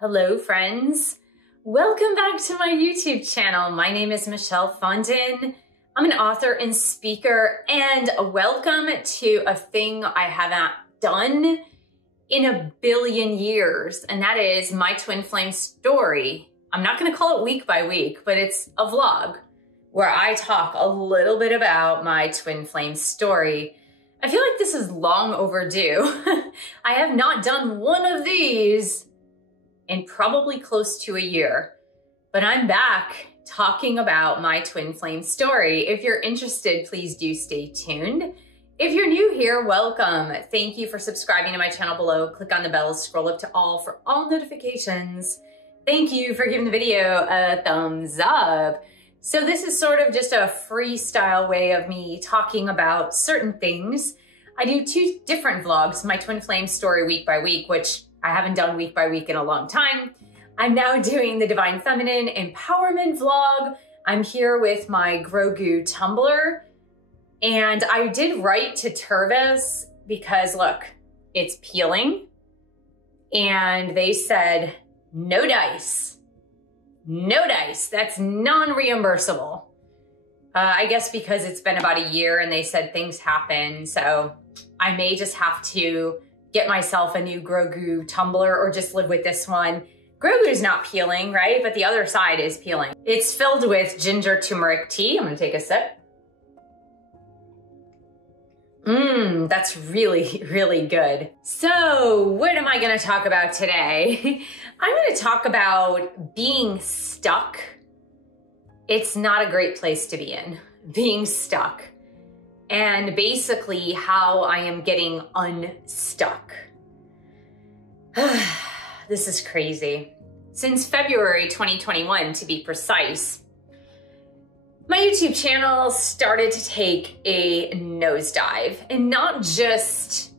Hello friends, welcome back to my YouTube channel. My name is Michelle Fondin. I'm an author and speaker, and welcome to a thing I haven't done in a billion years, and that is my twin flame story. I'm not gonna call it week by week, but it's a vlog where I talk a little bit about my twin flame story. I feel like this is long overdue. I have not done one of these in probably close to a year, but I'm back talking about my twin flame story. If you're interested, please do stay tuned. If you're new here, welcome. Thank you for subscribing to my channel below. Click on the bell, scroll up to all for all notifications. Thank you for giving the video a thumbs up. So this is sort of just a freestyle way of me talking about certain things. I do two different vlogs, my twin flame story week by week, which I haven't done week by week in a long time. I'm now doing the Divine Feminine Empowerment vlog. I'm here with my Grogu tumbler. And I did write to Tervis because look, it's peeling. And they said, no dice. No dice, that's non-reimbursable. I guess because it's been about a year and they said things happen. So I may just have to get myself a new Grogu tumbler or just live with this one. Grogu's not peeling, right? But the other side is peeling. It's filled with ginger turmeric tea. I'm gonna take a sip. That's really, really good. So what am I gonna talk about today? I'm gonna talk about being stuck. It's not a great place to be in, being stuck. And basically how I am getting unstuck. This is crazy. Since February 2021, to be precise, my YouTube channel started to take a nosedive, and not just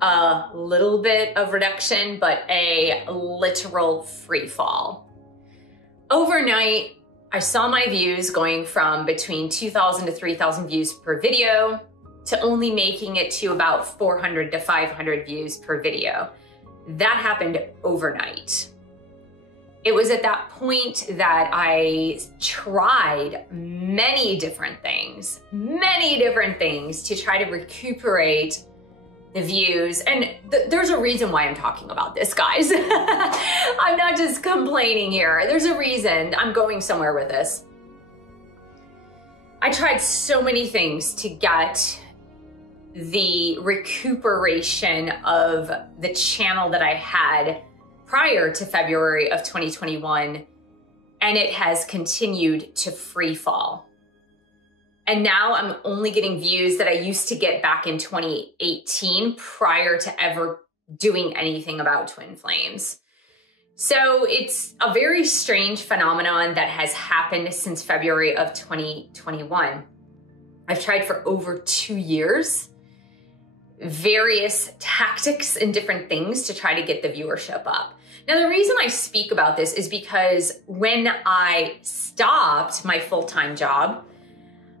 a little bit of reduction, but a literal free fall. Overnight, I saw my views going from between 2,000 to 3,000 views per video to only making it to about 400 to 500 views per video. That happened overnight. It was at that point that I tried many different things to try to recuperate the views. And there's a reason why I'm talking about this, guys. I'm not just complaining here. There's a reason I'm going somewhere with this. I tried so many things to get the recuperation of the channel that I had prior to February of 2021, and it has continued to free fall. And now I'm only getting views that I used to get back in 2018 prior to ever doing anything about twin flames. So it's a very strange phenomenon that has happened since February of 2021. I've tried for over 2 years, various tactics and different things to try to get the viewership up. Now, the reason I speak about this is because when I stopped my full-time job,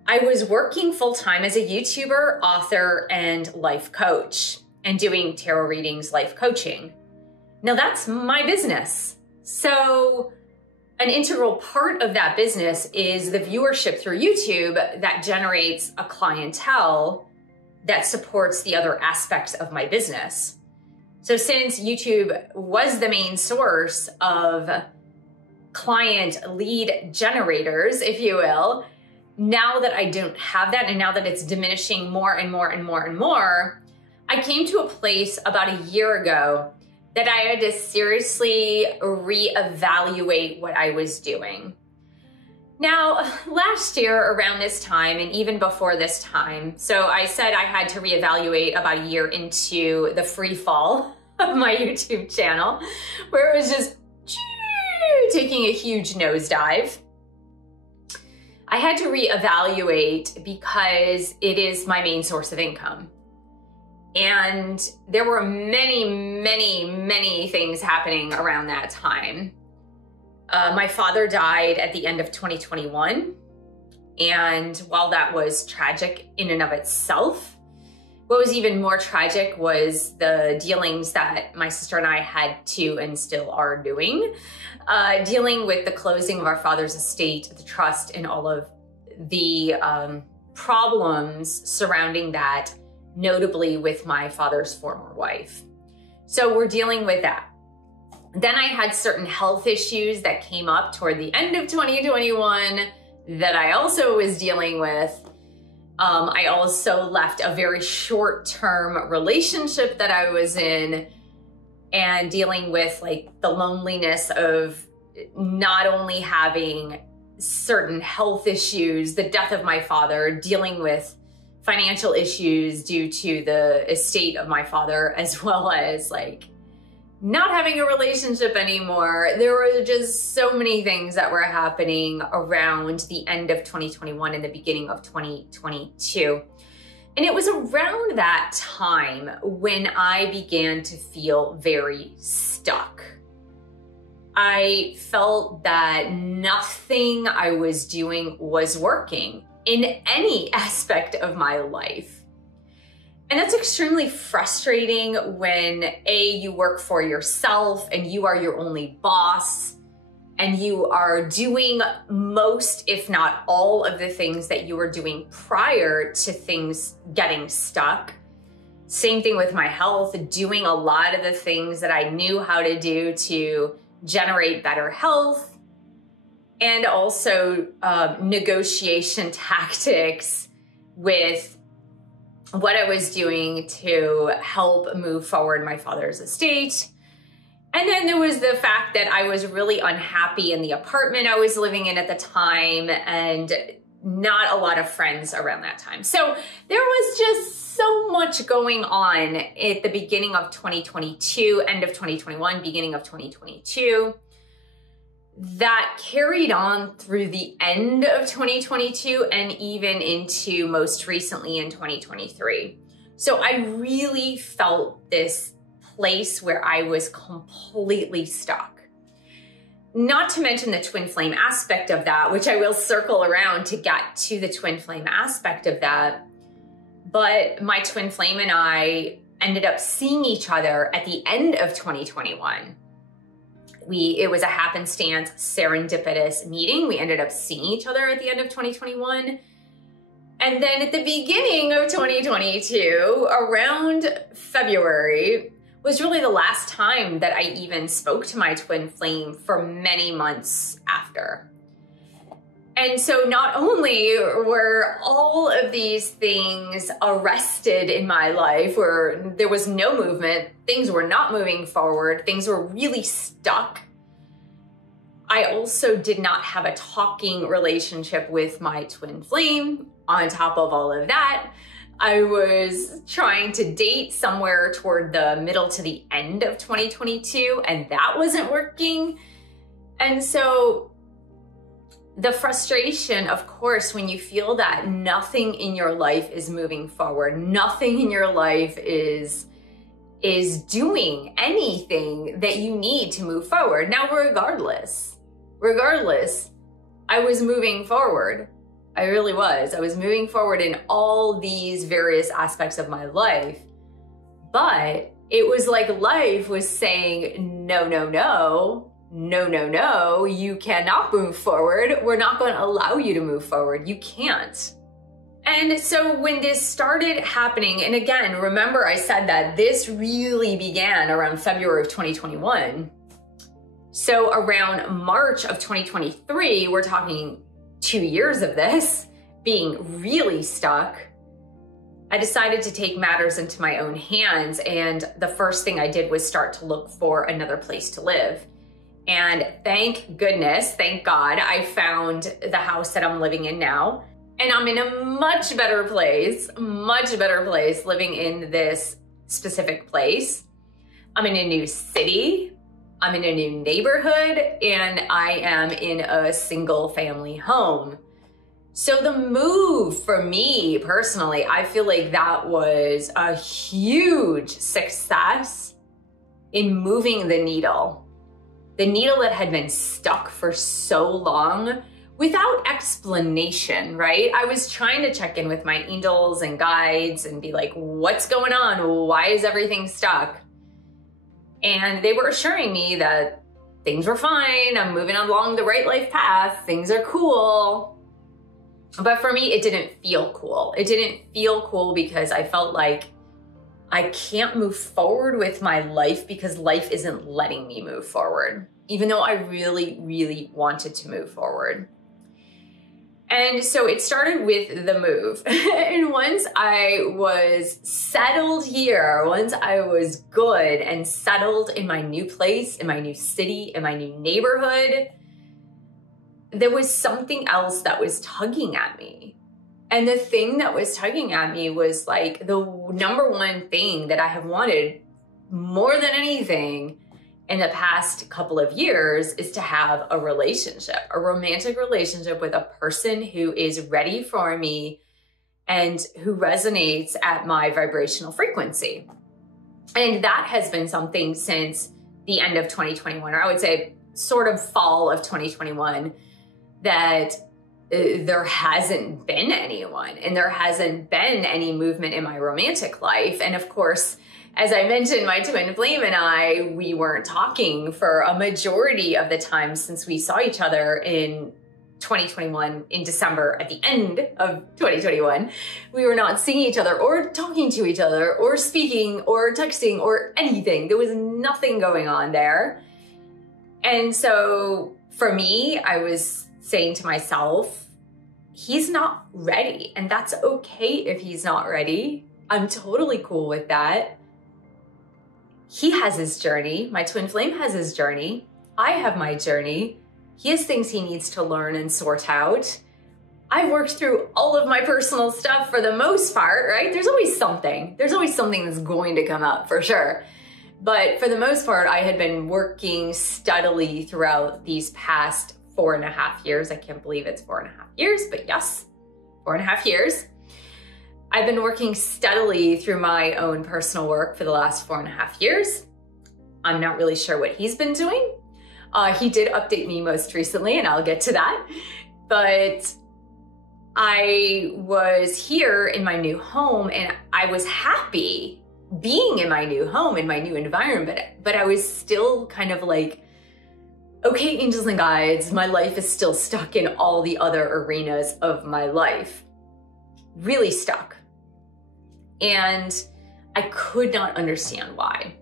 I was working full-time as a YouTuber, author, and life coach, and doing tarot readings, life coaching. Now that's my business. So an integral part of that business is the viewership through YouTube that generates a clientele that supports the other aspects of my business. So since YouTube was the main source of client lead generators, if you will, now that I don't have that, and now that it's diminishing more and more and more and more, I came to a place about a year ago that I had to seriously reevaluate what I was doing. Now, last year around this time, and even before this time, so I said I had to reevaluate about a year into the free fall of my YouTube channel, where it was just taking a huge nosedive. I had to reevaluate because it is my main source of income. And there were many, many, many things happening around that time. My father died at the end of 2021. And while that was tragic in and of itself, What was even more tragic was the dealings that my sister and I had to and still are doing, dealing with the closing of our father's estate, the trust, and all of the problems surrounding that, notably with my father's former wife. So we're dealing with that. Then I had certain health issues that came up toward the end of 2021 that I also was dealing with. I also left a very short-term relationship that I was in and dealing with like the loneliness of not only having certain health issues, the death of my father, dealing with financial issues due to the estate of my father, as well as like not having a relationship anymore. There were just so many things that were happening around the end of 2021 and the beginning of 2022. And it was around that time when I began to feel very stuck. I felt that nothing I was doing was working in any aspect of my life. And that's extremely frustrating when you work for yourself and you are your only boss and you are doing most, if not all, of the things that you were doing prior to things getting stuck. Same thing with my health, doing a lot of the things that I knew how to do to generate better health, and also negotiation tactics with what I was doing to help move forward my father's estate. And then there was the fact that I was really unhappy in the apartment I was living in at the time and not a lot of friends around that time. So there was just so much going on at the beginning of 2022, end of 2021, beginning of 2022, that carried on through the end of 2022 and even into most recently in 2023. So I really felt this place where I was completely stuck. Not to mention the twin flame aspect of that, which I will circle around to get to the twin flame aspect of that. But my twin flame and I ended up seeing each other at the end of 2021. It was a happenstance, serendipitous meeting. We ended up seeing each other at the end of 2021. And then at the beginning of 2022, around February, was really the last time that I even spoke to my twin flame for many months after. And so not only were all of these things arrested in my life, where there was no movement, things were not moving forward, things were really stuck, I also did not have a talking relationship with my twin flame. On top of all of that, I was trying to date somewhere toward the middle to the end of 2022, and that wasn't working. And so the frustration, of course, when you feel that nothing in your life is moving forward, nothing in your life is doing anything that you need to move forward. Now, regardless, I was moving forward. I really was. I was moving forward in all these various aspects of my life. But it was like life was saying, no, no, no. No, no, no, you cannot move forward. We're not going to allow you to move forward. You can't. And so when this started happening, and again, remember I said that this really began around February of 2021. So around March of 2023, we're talking 2 years of this, being really stuck, I decided to take matters into my own hands. And the first thing I did was start to look for another place to live. And thank goodness, thank God, I found the house that I'm living in now. And I'm in a much better place living in this specific place. I'm in a new city, I'm in a new neighborhood, and I am in a single family home. So the move for me personally, I feel like that was a huge success in moving the needle. The needle that had been stuck for so long without explanation, right? I was trying to check in with my angels and guides and be like, what's going on? Why is everything stuck? And they were assuring me that things were fine. I'm moving along the right life path. Things are cool. But for me, it didn't feel cool. It didn't feel cool because I felt like I can't move forward with my life because life isn't letting me move forward, even though I really, really wanted to move forward. And so it started with the move. And once I was settled here, once I was good and settled in my new place, in my new city, in my new neighborhood, there was something else that was tugging at me. And the thing that was tugging at me was like the number one thing that I have wanted more than anything in the past couple of years is to have a relationship, a romantic relationship with a person who is ready for me and who resonates at my vibrational frequency. And that has been something since the end of 2021, or I would say sort of fall of 2021, that there hasn't been anyone and there hasn't been any movement in my romantic life. And of course, as I mentioned, my twin flame and we weren't talking for a majority of the time since we saw each other in 2021 in December. At the end of 2021, we were not seeing each other or talking to each other or speaking or texting or anything. There was nothing going on there. And so for me, I was saying to myself, he's not ready, and that's okay if he's not ready. I'm totally cool with that. He has his journey. My twin flame has his journey. I have my journey. He has things he needs to learn and sort out. I've worked through all of my personal stuff for the most part, right? There's always something. There's always something that's going to come up for sure. But for the most part, I had been working steadily throughout these past 4.5 years. I can't believe it's 4.5 years, but yes, 4.5 years. I've been working steadily through my own personal work for the last 4.5 years. I'm not really sure what he's been doing. He did update me most recently, and I'll get to that. But I was here in my new home, and I was happy being in my new home, in my new environment, but I was still kind of like, okay, angels and guides, my life is still stuck in all the other arenas of my life. Really stuck. And I could not understand why.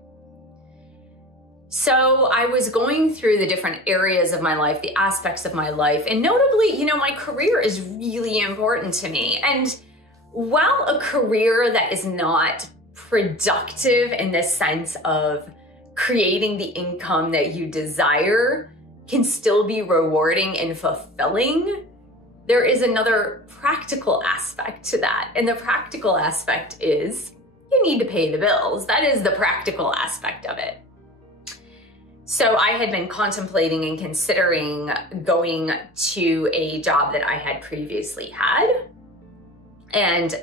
So I was going through the different areas of my life, the aspects of my life, and notably, you know, my career is really important to me. And while a career that is not productive in the sense of creating the income that you desire can still be rewarding and fulfilling, there is another practical aspect to that. And the practical aspect is you need to pay the bills. That is the practical aspect of it. So I had been contemplating and considering going to a job that I had previously had. And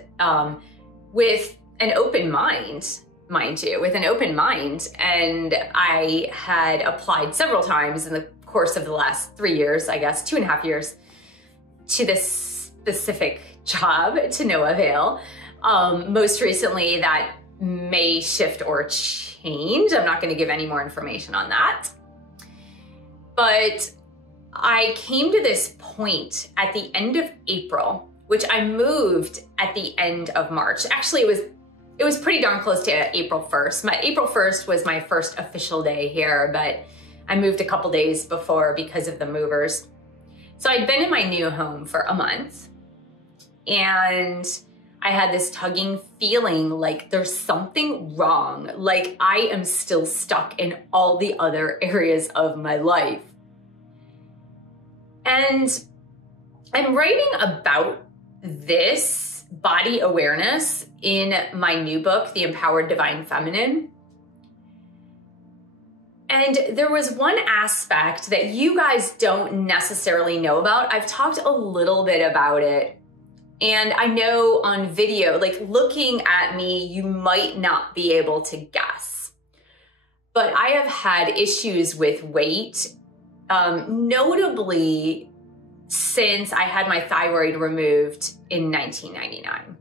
with an open mind, mind you, with an open mind. And I had applied several times in the course of the last 3 years, I guess, 2.5 years, to this specific job to no avail. Most recently, that may shift or change. I'm not going to give any more information on that. But I came to this point at the end of April, which I moved at the end of March. Actually, it was pretty darn close to April 1st. April 1st was my first official day here, but I moved a couple days before because of the movers. So I'd been in my new home for a month, and I had this tugging feeling like there's something wrong, like I am still stuck in all the other areas of my life. And I'm writing about this body awareness in my new book, The Empowered Divine Feminine. And there was one aspect that you guys don't necessarily know about. I've talked a little bit about it. And I know on video, like looking at me, you might not be able to guess. But I have had issues with weight, notably since I had my thyroid removed in 1999.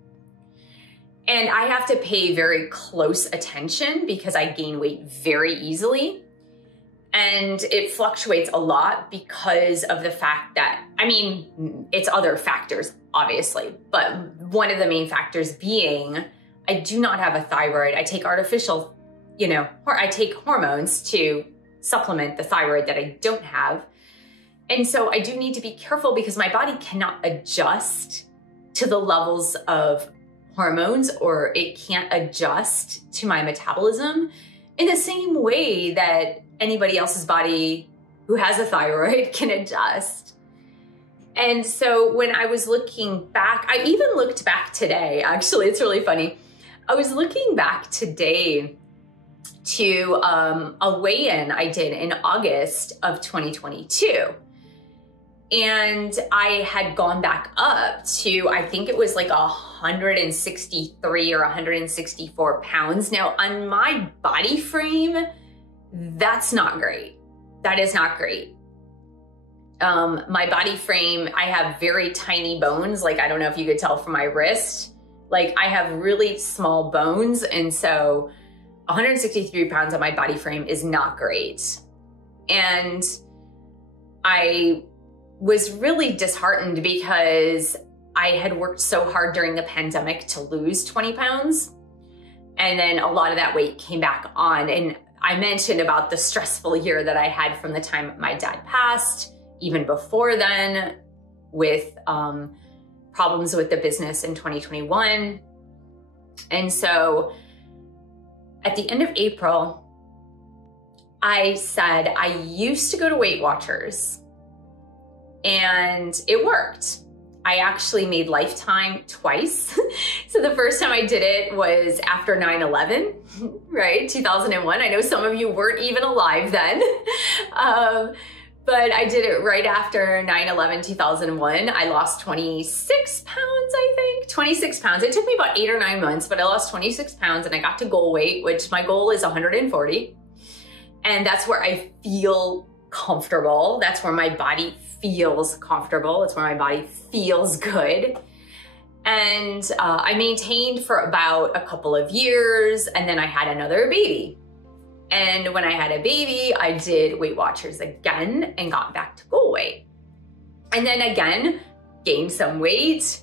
And I have to pay very close attention because I gain weight very easily. And it fluctuates a lot because of the fact that, I mean, it's other factors, obviously, but one of the main factors being I do not have a thyroid. I take artificial, I take hormones to supplement the thyroid that I don't have. And so I do need to be careful because my body cannot adjust to the levels of hormones, or it can't adjust to my metabolism in the same way that anybody else's body who has a thyroid can adjust. And so when I was looking back, I even looked back today, actually, it's really funny. I was looking back today to a weigh-in I did in August of 2022. And I had gone back up to, I think it was like 163 or 164 pounds. Now on my body frame, that's not great. That is not great. My body frame, I have very tiny bones. Like, I don't know if you could tell from my wrist, like I have really small bones. And so 163 pounds on my body frame is not great. And I was really disheartened because I had worked so hard during the pandemic to lose 20 pounds. And then a lot of that weight came back on. And I mentioned about the stressful year that I had from the time my dad passed, even before then, with problems with the business in 2021. And so at the end of April, I said, I used to go to Weight Watchers and it worked. I actually made Lifetime twice. So the first time I did it was after 9/11, right? 2001. I know some of you weren't even alive then. But I did it right after 9/11, 2001. I lost 26 pounds, I think. 26 pounds. It took me about 8 or 9 months, but I lost 26 pounds and I got to goal weight, which my goal is 140. And that's where I feel comfortable. That's where my body feels comfortable. It's where my body feels good. And I maintained for about a couple of years, and then I had another baby. And when I had a baby, I did Weight Watchers again and got back to goal weight. And then again, gained some weight.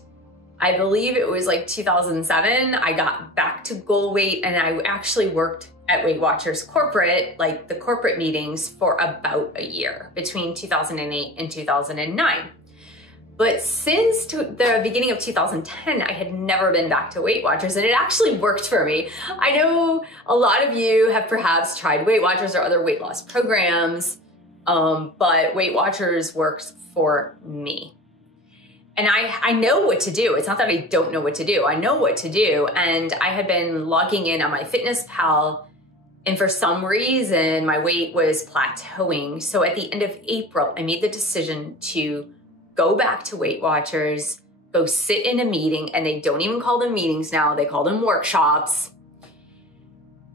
I believe it was like 2007, I got back to goal weight, and I actually worked at Weight Watchers corporate, like the corporate meetings, for about a year between 2008 and 2009. But since the beginning of 2010, I had never been back to Weight Watchers, and it actually worked for me. I know a lot of you have perhaps tried Weight Watchers or other weight loss programs, but Weight Watchers works for me. And I know what to do. It's not that I don't know what to do. I know what to do. And I had been logging in on MyFitnessPal, and for some reason, my weight was plateauing. So at the end of April, I made the decision to go back to Weight Watchers, go sit in a meeting, and they don't even call them meetings now, they call them workshops,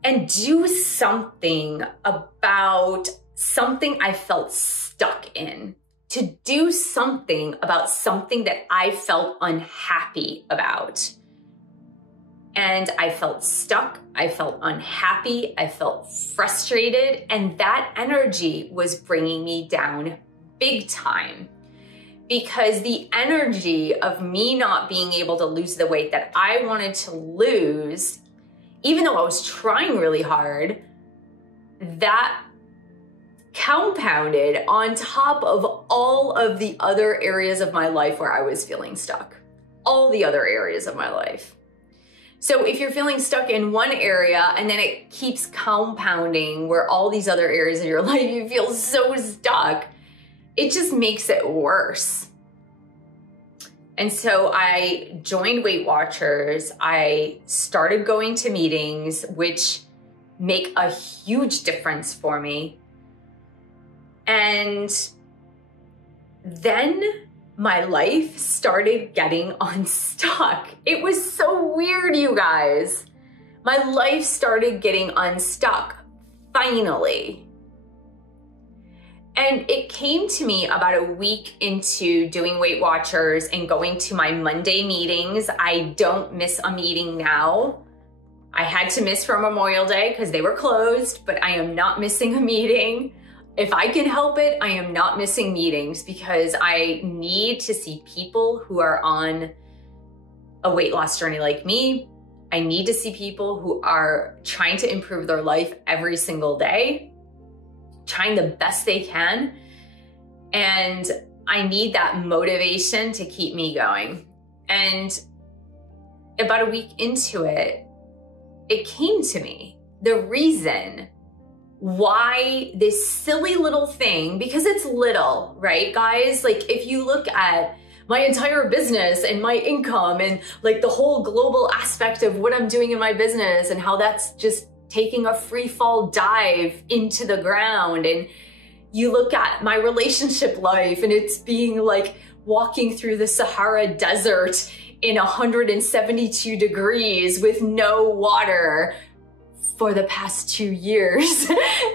and do something about something I felt stuck in, to do something about something that I felt unhappy about. And I felt stuck, I felt unhappy, I felt frustrated, and that energy was bringing me down big time. Because the energy of me not being able to lose the weight that I wanted to lose, even though I was trying really hard, that compounded on top of all of the other areas of my life where I was feeling stuck. All the other areas of my life. So if you're feeling stuck in one area and then it keeps compounding where all these other areas of your life you feel so stuck, it just makes it worse. And so I joined Weight Watchers. I started going to meetings, which make a huge difference for me. And then my life started getting unstuck. It was so weird, you guys. My life started getting unstuck, finally. And it came to me about a week into doing Weight Watchers and going to my Monday meetings. I don't miss a meeting now. I had to miss for Memorial Day because they were closed, but I am not missing a meeting. If I can help it, I am not missing meetings because I need to see people who are on a weight loss journey like me. I need to see people who are trying to improve their life every single day, trying the best they can. And I need that motivation to keep me going. And about a week into it, it came to me, the reason why this silly little thing, because it's little, right, guys? Like if you look at my entire business and my income and like the whole global aspect of what I'm doing in my business and how that's just taking a free fall dive into the ground. And you look at my relationship life and it's being like walking through the Sahara Desert in 172 degrees with no water for the past 2 years.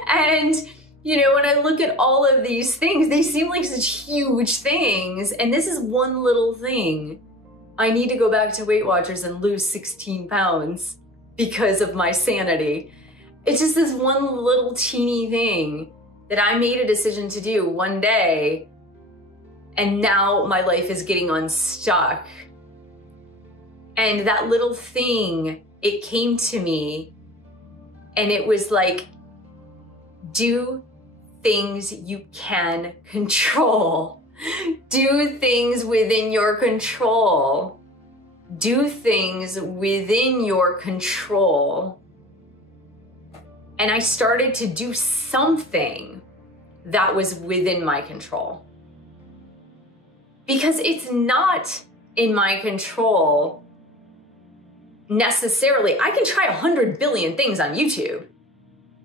And you know, when I look at all of these things, they seem like such huge things. And this is one little thing. I need to go back to Weight Watchers and lose 16 pounds because of my sanity. It's just this one little teeny thing that I made a decision to do one day. And now my life is getting unstuck. And that little thing, it came to me and it was like, do things you can control. Do things within your control. Do things within your control. And I started to do something that was within my control. Because it's not in my control necessarily. I can try 100 billion things on YouTube.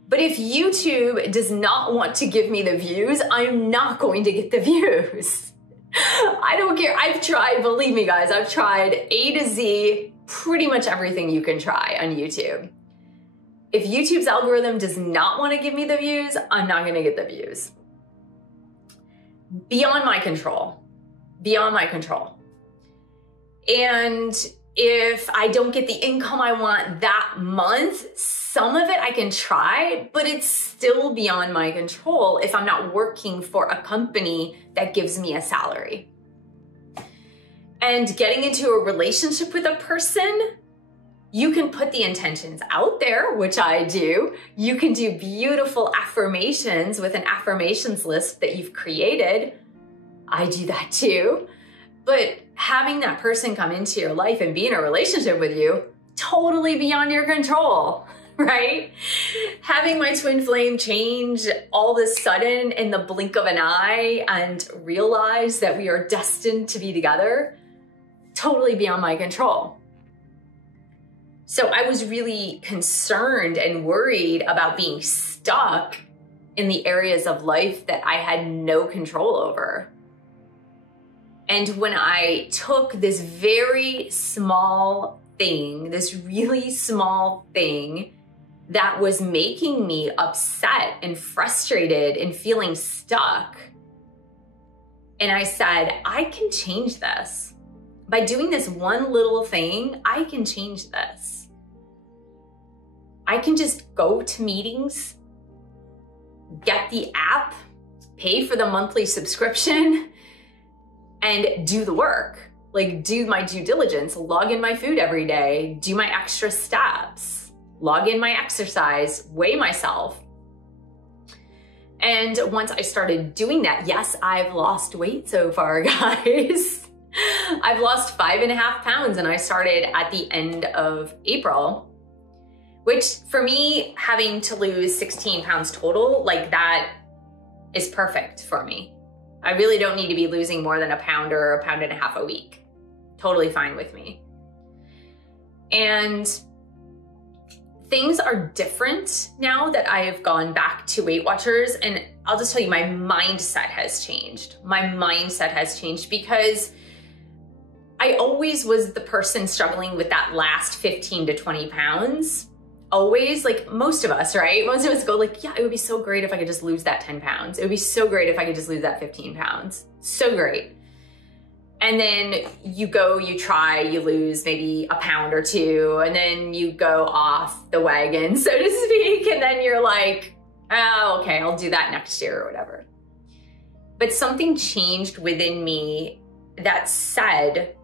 But if YouTube does not want to give me the views, I'm not going to get the views. I don't care. I've tried, believe me guys, I've tried A to Z, pretty much everything you can try on YouTube. If YouTube's algorithm does not want to give me the views, I'm not going to get the views. Beyond my control. Beyond my control. And if I don't get the income I want that month, some of it I can try, but it's still beyond my control if I'm not working for a company that gives me a salary. And getting into a relationship with a person, you can put the intentions out there, which I do. You can do beautiful affirmations with an affirmations list that you've created. I do that too. But having that person come into your life and be in a relationship with you, totally beyond your control, right? Having my twin flame change all of a sudden in the blink of an eye and realize that we are destined to be together, totally beyond my control. So I was really concerned and worried about being stuck in the areas of life that I had no control over. And when I took this very small thing, this really small thing that was making me upset and frustrated and feeling stuck, and I said, I can change this. By doing this one little thing, I can change this. I can just go to meetings, get the app, pay for the monthly subscription, and do the work. Like do my due diligence, log in my food every day, do my extra steps, log in my exercise, weigh myself. And once I started doing that, yes, I've lost weight so far, guys. I've lost 5.5 pounds and I started at the end of April, which for me, having to lose 16 pounds total, like that is perfect for me. I really don't need to be losing more than 1 pound or 1.5 pounds a week. Totally fine with me. And things are different now that I have gone back to Weight Watchers. And I'll just tell you, my mindset has changed. My mindset has changed because I always was the person struggling with that last 15 to 20 pounds. always, like most of us, right? Most of us go like, yeah, it would be so great if I could just lose that 10 pounds. It would be so great if I could just lose that 15 pounds. So great. And then you go, you try, you lose maybe a pound or two, and then you go off the wagon, so to speak. And then you're like, oh, okay, I'll do that next year or whatever. But something changed within me that said,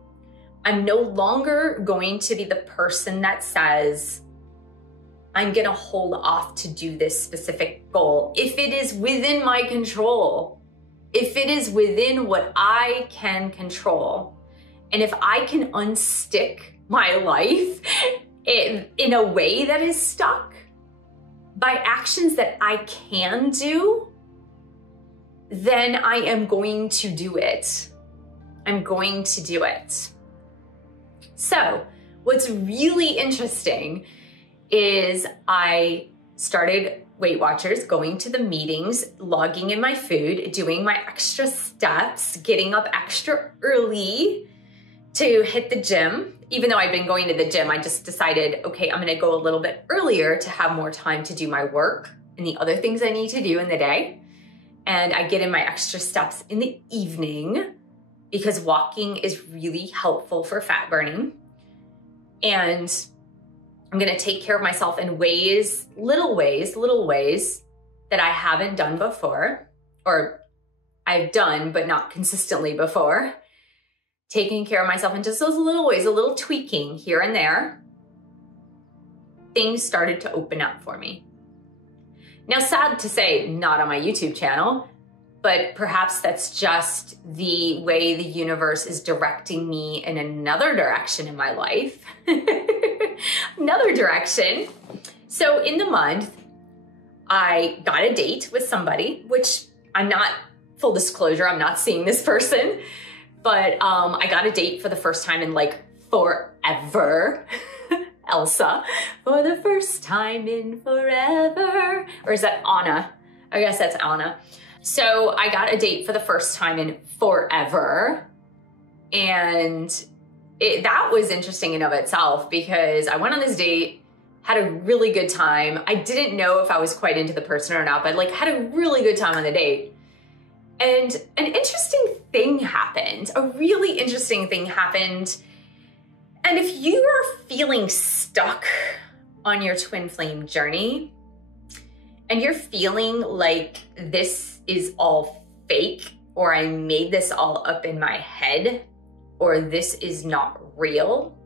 I'm no longer going to be the person that says, I'm gonna hold off to do this specific goal if it is within my control. If it is within what I can control, and if I can unstick my life in a way that is stuck by actions that I can do, then I am going to do it. I'm going to do it. So what's really interesting is I started Weight Watchers, going to the meetings, logging in my food, doing my extra steps, getting up extra early to hit the gym. Even though I've been going to the gym, I just decided, okay, I'm gonna go a little bit earlier to have more time to do my work and the other things I need to do in the day. And I get in my extra steps in the evening because walking is really helpful for fat burning. And I'm gonna take care of myself in ways, little ways that I haven't done before, or I've done, but not consistently before. Taking care of myself in just those little ways, a little tweaking here and there. Things started to open up for me. Now, sad to say, not on my YouTube channel, but perhaps that's just the way the universe is directing me in another direction in my life. Another direction. So in the month, I got a date with somebody, which I'm not, full disclosure, I'm not seeing this person, but I got a date for the first time in like forever. Elsa, for the first time in forever. Or is that Anna? I guess that's Anna. So I got a date for the first time in forever. And that was interesting in of itself because I went on this date, had a really good time. I didn't know if I was quite into the person or not, but like had a really good time on the date. And an interesting thing happened, a really interesting thing happened. And if you are feeling stuck on your twin flame journey and you're feeling like this is all fake, or I made this all up in my head, or this is not real,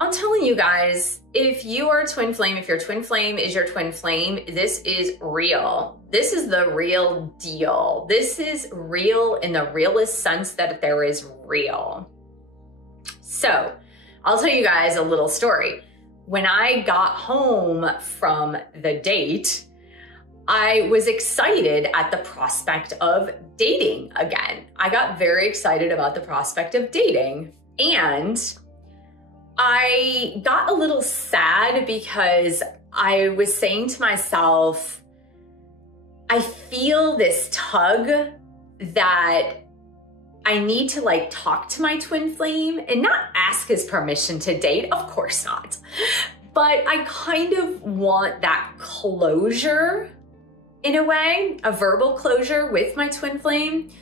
I'm telling you guys, if you are a twin flame, if your twin flame is your twin flame, this is real. This is the real deal. This is real in the realest sense that there is real. So I'll tell you guys a little story. When I got home from the date, I was excited at the prospect of dating again. I got very excited about the prospect of dating, and I got a little sad because I was saying to myself, I feel this tug that I need to like talk to my twin flame and not ask his permission to date, of course not. But I kind of want that closure in a way, a verbal closure with my twin flame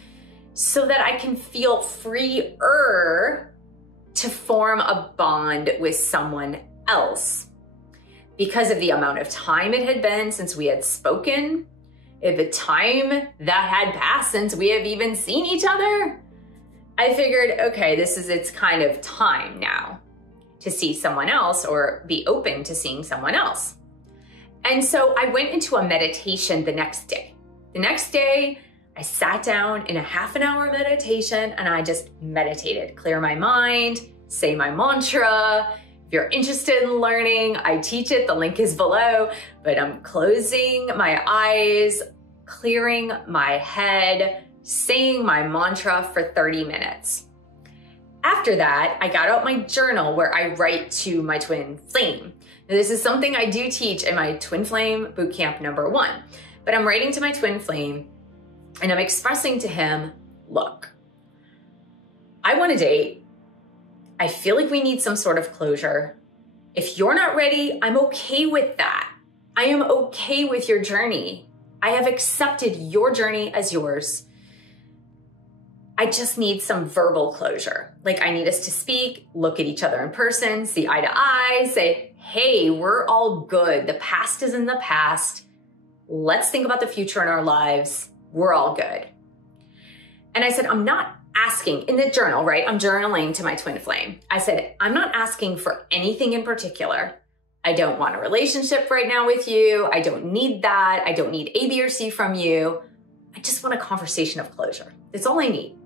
so that I can feel freer to form a bond with someone else. Because of the amount of time it had been since we had spoken, the time that had passed since we have even seen each other, I figured, okay, it's kind of time now to see someone else or be open to seeing someone else. And so I went into a meditation the next day. The next day, I sat down in a half-an-hour meditation and I just meditated, clear my mind, say my mantra. If you're interested in learning, I teach it, the link is below, but I'm closing my eyes, clearing my head, saying my mantra for 30 minutes. After that, I got out my journal where I write to my twin flame. Now, this is something I do teach in my Twin Flame Bootcamp #1, but I'm writing to my twin flame and I'm expressing to him, look, I want to date. I feel like we need some sort of closure. If you're not ready, I'm okay with that. I am okay with your journey. I have accepted your journey as yours. I just need some verbal closure. Like, I need us to speak, look at each other in person, see eye to eye, say, hey, we're all good. The past is in the past. Let's think about the future in our lives. We're all good. And I said, I'm not asking in the journal, right? I'm journaling to my twin flame. I said, I'm not asking for anything in particular. I don't want a relationship right now with you. I don't need that. I don't need A, B, or C from you. I just want a conversation of closure. That's all I need.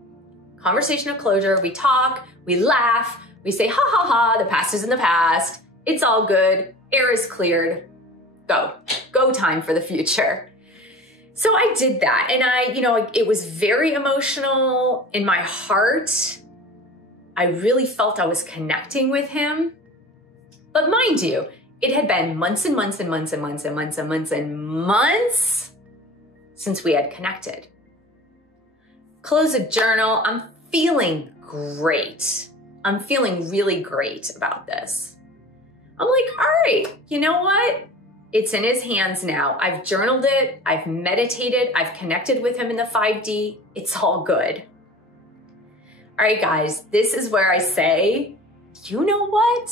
Conversation of closure. We talk, we laugh, we say, ha ha ha, the past is in the past. It's all good. Air is cleared. Go time for the future. So I did that. And it was very emotional in my heart. I really felt I was connecting with him. But mind you, it had been months and months and months and months and months and months and months since we had connected. Close a journal. I'm feeling great. I'm feeling really great about this. I'm like, all right, you know what? It's in his hands now. I've journaled it. I've meditated. I've connected with him in the 5D. It's all good. All right, guys, this is where I say, you know what?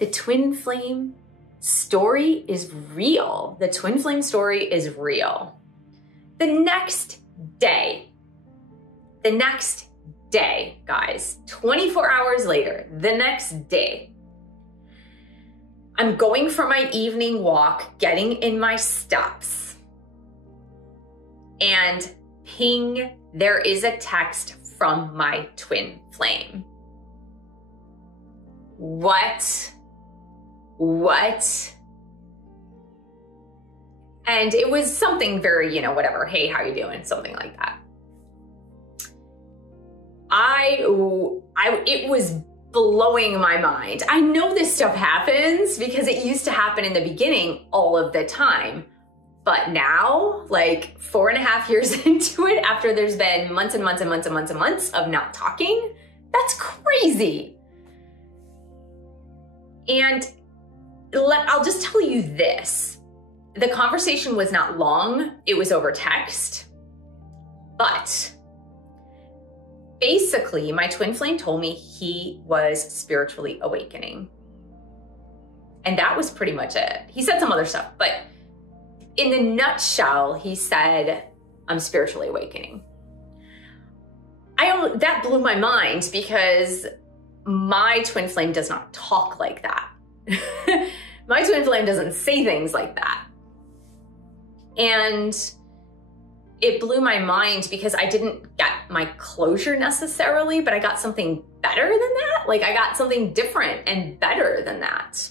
The twin flame story is real. The twin flame story is real. The next day, guys, 24 hours later, the next day, I'm going for my evening walk, getting in my steps, and ping, there is a text from my twin flame. What? And it was something very, whatever, hey, how you doing? Something like that. It was blowing my mind. I know this stuff happens because it used to happen in the beginning all of the time. But now, like 4.5 years into it, after there's been months and months and months and months and months of not talking, that's crazy. And I'll just tell you this. The conversation was not long. It was over text. But basically, my twin flame told me he was spiritually awakening. And that was pretty much it. He said some other stuff, but in the nutshell, he said, I'm spiritually awakening. That blew my mind because my twin flame does not talk like that. My twin flame doesn't say things like that. And it blew my mind because I didn't get my closure necessarily, but I got something better than that. Like, I got something different and better than that.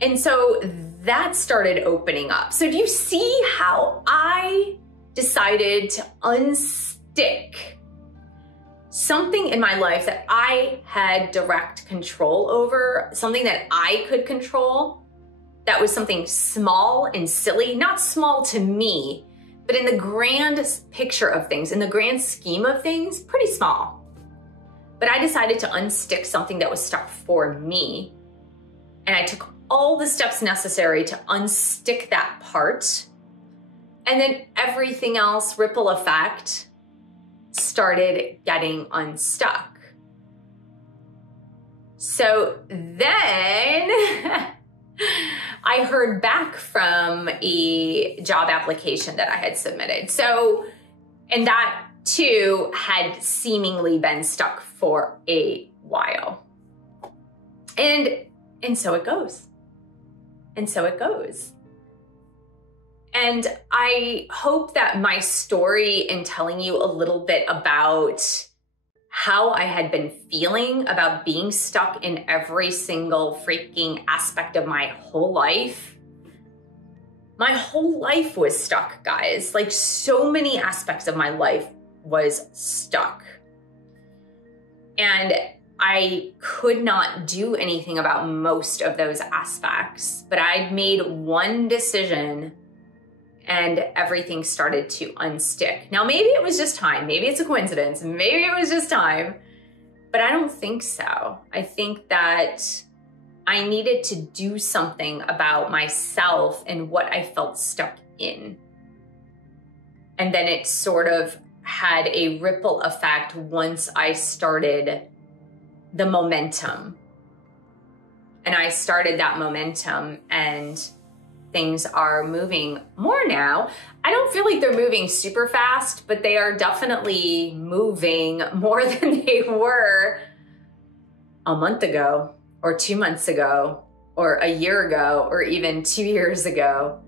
And so that started opening up. So do you see how I decided to unstick something in my life that I had direct control over, something that I could control, that was something small and silly, not small to me, but in the grand picture of things, in the grand scheme of things, pretty small. But I decided to unstick something that was stuck for me. And I took all the steps necessary to unstick that part. And then everything else, ripple effect, started getting unstuck. So then I heard back from a job application that I had submitted. So, and that too had seemingly been stuck for a while. And so it goes. And so it goes. And I hope that my story in telling you a little bit about how I had been feeling about being stuck in every single freaking aspect of my whole life. My whole life was stuck, guys. Like, so many aspects of my life was stuck. And I could not do anything about most of those aspects, but I'd made one decision and everything started to unstick. Now, maybe it was just time. Maybe it's a coincidence. Maybe it was just time, but I don't think so. I think that I needed to do something about myself and what I felt stuck in. And then it sort of had a ripple effect once I started the momentum. And I started that momentum, and things are moving more now. I don't feel like they're moving super fast, but they are definitely moving more than they were a month ago, or 2 months ago, or a year ago, or even 2 years ago.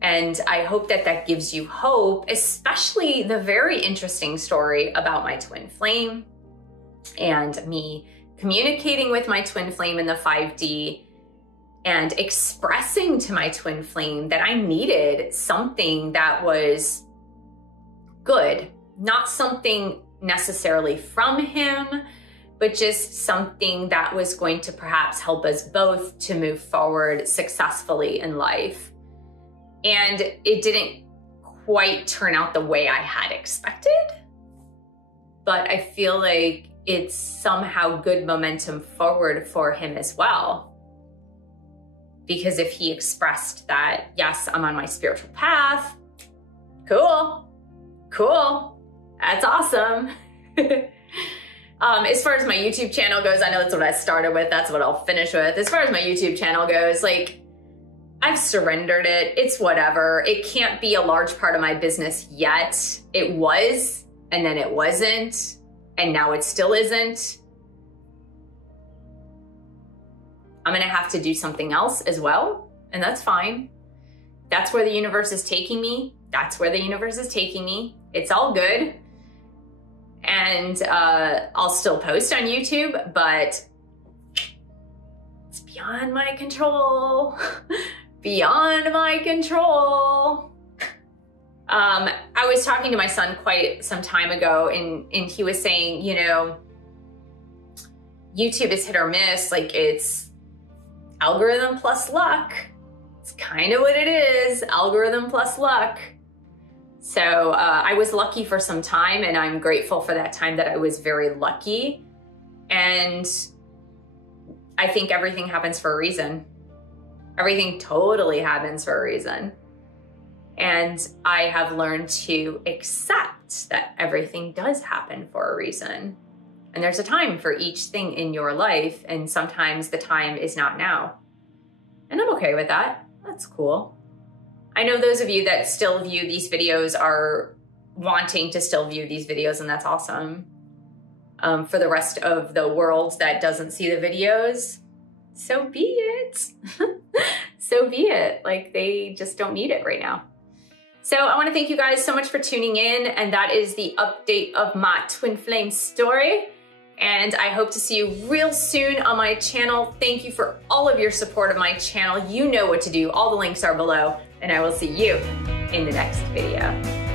And I hope that that gives you hope, especially the very interesting story about my twin flame and me communicating with my twin flame in the 5D and expressing to my twin flame that I needed something that was good, not something necessarily from him, but just something that was going to perhaps help us both to move forward successfully in life. And it didn't quite turn out the way I had expected, but I feel like it's somehow good momentum forward for him as well. Because if he expressed that, yes, I'm on my spiritual path, cool, that's awesome. As far as my YouTube channel goes, I know that's what I started with, that's what I'll finish with. As far as my YouTube channel goes, like, I've surrendered it. It's whatever. It can't be a large part of my business yet. It was, and then it wasn't, and now it still isn't. I'm gonna have to do something else as well, and that's fine. That's where the universe is taking me. That's where the universe is taking me. It's all good. And I'll still post on YouTube, but it's beyond my control. Beyond my control. I was talking to my son quite some time ago, and he was saying, you know, YouTube is hit or miss. Like, it's algorithm plus luck. It's kind of what it is, algorithm plus luck. So I was lucky for some time, and I'm grateful for that time that I was very lucky. And I think everything happens for a reason. Everything totally happens for a reason. And I have learned to accept that everything does happen for a reason. And there's a time for each thing in your life, and sometimes the time is not now. And I'm okay with that. That's cool. I know those of you that still view these videos are wanting to still view these videos, and that's awesome. For the rest of the world that doesn't see the videos, so be it. So be it. Like, they just don't need it right now. So I want to thank you guys so much for tuning in, and that is the update of my twin flame story. And I hope to see you real soon on my channel. Thank you for all of your support of my channel. You know what to do. All the links are below, and I will see you in the next video.